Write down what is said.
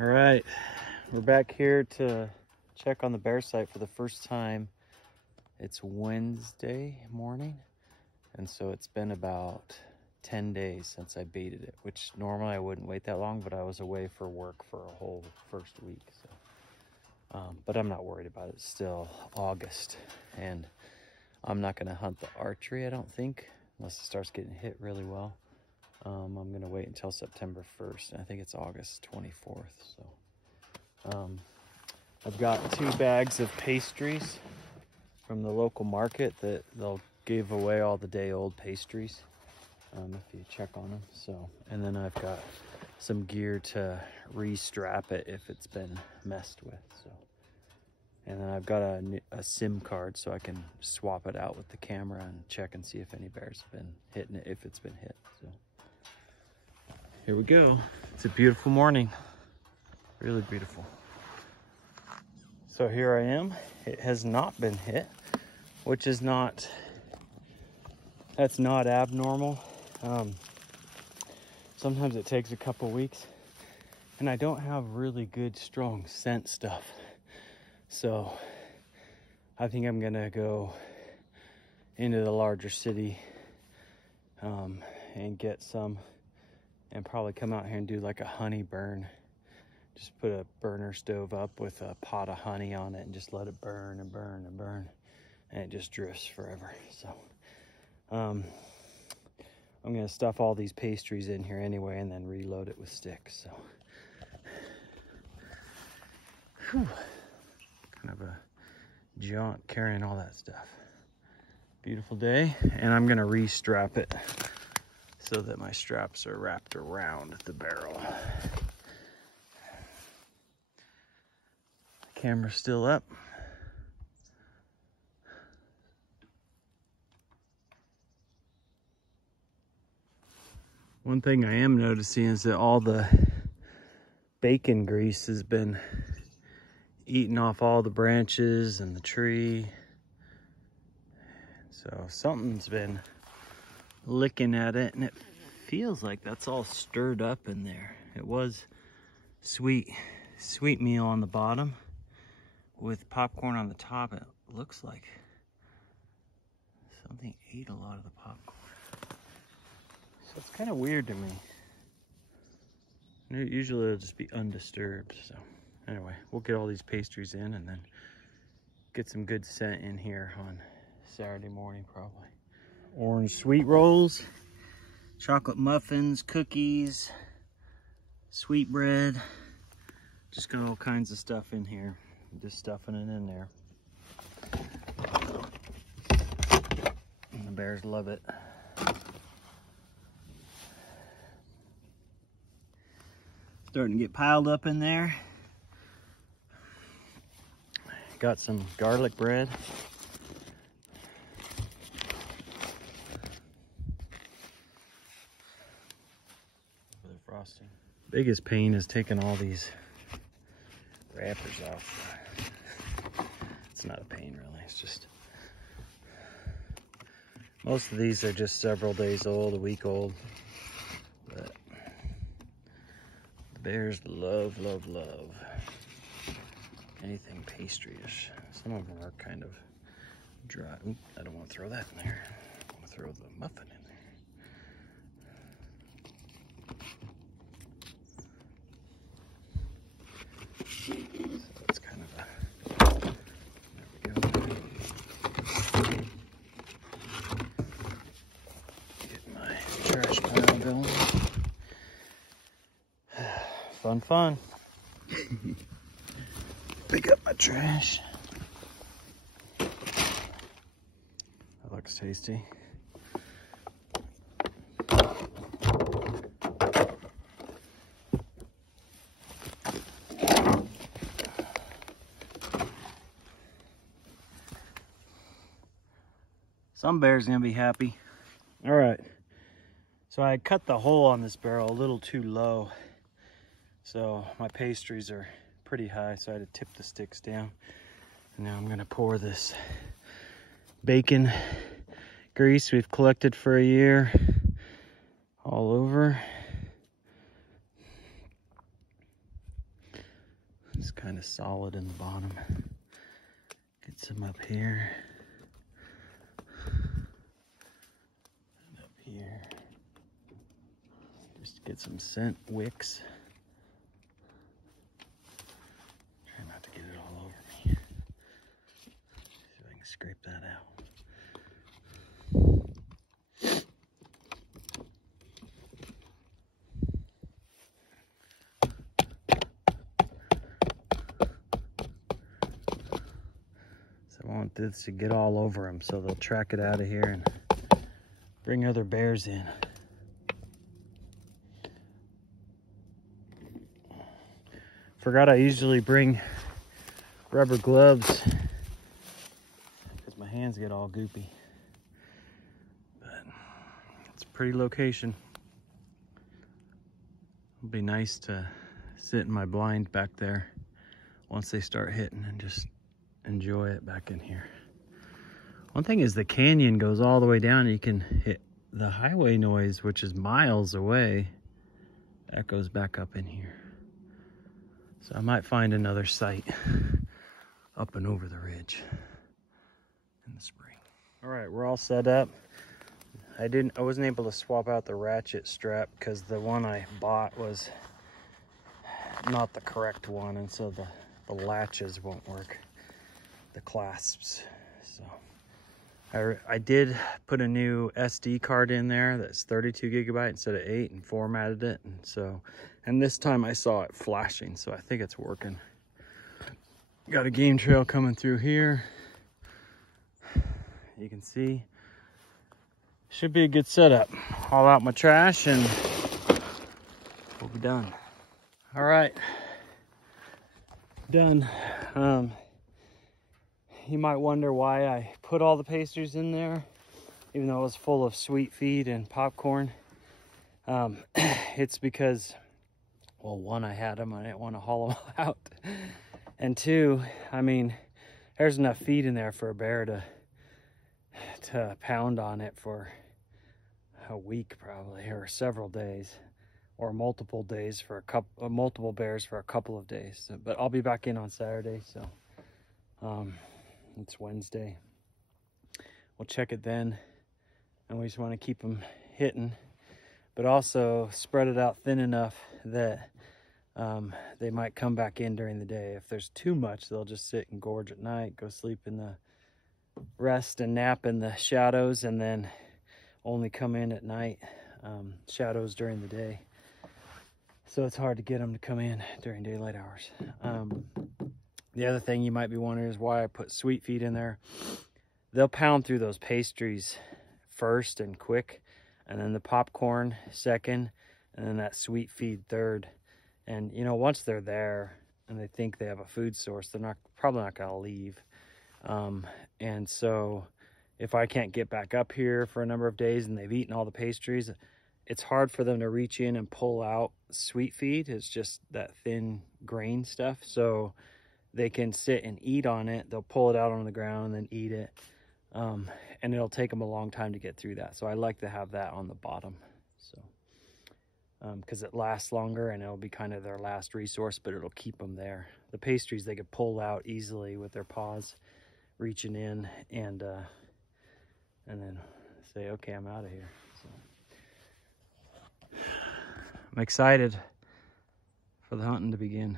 All right, we're back here to check on the bear site for the first time. It's Wednesday morning, and so it's been about 10 days since I baited it, which normally I wouldn't wait that long, but I was away for work for a whole first week. So, but I'm not worried about it. It's still August, and I'm not gonna hunt the archery, I don't think, unless it starts getting hit really well. I'm gonna wait until September 1st, and I think it's August 24th. So I've got 2 bags of pastries from the local market that they'll give away all the day-old pastries if you check on them. So, and then I've got some gear to re-strap it if it's been messed with. So, and then I've got a SIM card so I can swap it out with the camera and check and see if any bears have been hitting it, if it's been hit. So here we go. It's a beautiful morning, really beautiful. So here I am. It has not been hit, which is that's not abnormal. Sometimes it takes a couple weeks, and I don't have really good strong scent stuff. So I think I'm gonna go into the larger city and get some, and probably come out here and do like a honey burn. Just put a burner stove up with a pot of honey on it and just let it burn and burn and burn, and it just drifts forever. So I'm gonna stuff all these pastries in here anyway and then reload it with sticks. So whew. Kind of a jaunt carrying all that stuff. Beautiful day, and I'm gonna re-strap it so that my straps are wrapped around the barrel. The camera's still up. One thing I am noticing is that all the bacon grease has been eating off all the branches and the tree. So something's been licking at it, and it feels like that's all stirred up in there. It was sweet meal on the bottom with popcorn on the top. It looks like something ate a lot of the popcorn. So it's kind of weird to me. Usually it'll just be undisturbed. So anyway, we'll get all these pastries in and then get some good scent in here on Saturday morning probably. Orange sweet rolls, chocolate muffins, cookies, sweet bread. Just got all kinds of stuff in here. I'm just stuffing it in there. And the bears love it. Starting to get piled up in there. Got some garlic bread. For the frosting. Biggest pain is taking all these wrappers off. It's not a pain really, it's just, most of these are just several days old, a week old. But the bears love anything pastry-ish. Some of them are kind of dry. Oop, I don't want to throw that in there. I want to throw the muffin in there. So it's kind of a, there we go. Get my trash pile going. Fun. Pick up my trash. That looks tasty. Some bear's gonna be happy. All right, so I cut the hole on this barrel a little too low. So my pastries are pretty high, so I had to tip the sticks down. And now I'm gonna pour this bacon grease we've collected for a year all over. kind of solid in the bottom. Get some up here. And up here. Just to get some scent wicks. Try not to get it all over me. See if I can scrape that out. I want this to get all over them, so they'll track it out of here and bring other bears in. Forgot I usually bring rubber gloves because my hands get all goopy. But it's a pretty location. It'll be nice to sit in my blind back there once they start hitting and just enjoy it back in here. One thing is the canyon goes all the way down. You can hit the highway noise, which is miles away. That goes back up in here. So I might find another site up and over the ridge in the spring. All right, we're all set up. I wasn't able to swap out the ratchet strap because the one I bought was not the correct one, and so the latches won't work. The clasps. So I did put a new SD card in there that's 32 gigabyte instead of 8 and formatted it, and this time I saw it flashing, so I think it's working. Got a game trail coming through here. You can see should be a good setup. Haul out my trash and we'll be done. All right, done. You might wonder why I put all the pastries in there, even though it was full of sweet feed and popcorn. It's because, well, one, I had them, I didn't want to haul them out. And two, I mean, there's enough feed in there for a bear to pound on it for a week probably, or several days, or multiple days for multiple bears for a couple of days. So, but I'll be back in on Saturday, so it's Wednesday. We'll check it then, and we just want to keep them hitting, but also spread it out thin enough that they might come back in during the day. If there's too much, they'll just sit and gorge at night, go sleep in the rest and nap in the shadows, and then only come in at night, shadows during the day. So it's hard to get them to come in during daylight hours. The other thing you might be wondering is why I put sweet feed in there. They'll pound through those pastries first and quick, and then the popcorn second, and then that sweet feed third. And you know, once they're there and they think they have a food source, they're probably not gonna leave. And so if I can't get back up here for a number of days and they've eaten all the pastries, it's hard for them to reach in and pull out sweet feed. It's just that thin grain stuff. So they can sit and eat on it. They'll pull it out on the ground and then eat it. And it'll take them a long time to get through that. So I like to have that on the bottom. So, because it lasts longer and it'll be kind of their last resource, but it'll keep them there. The pastries they could pull out easily with their paws reaching in, and then say, okay, I'm out of here. So I'm excited for the hunting to begin.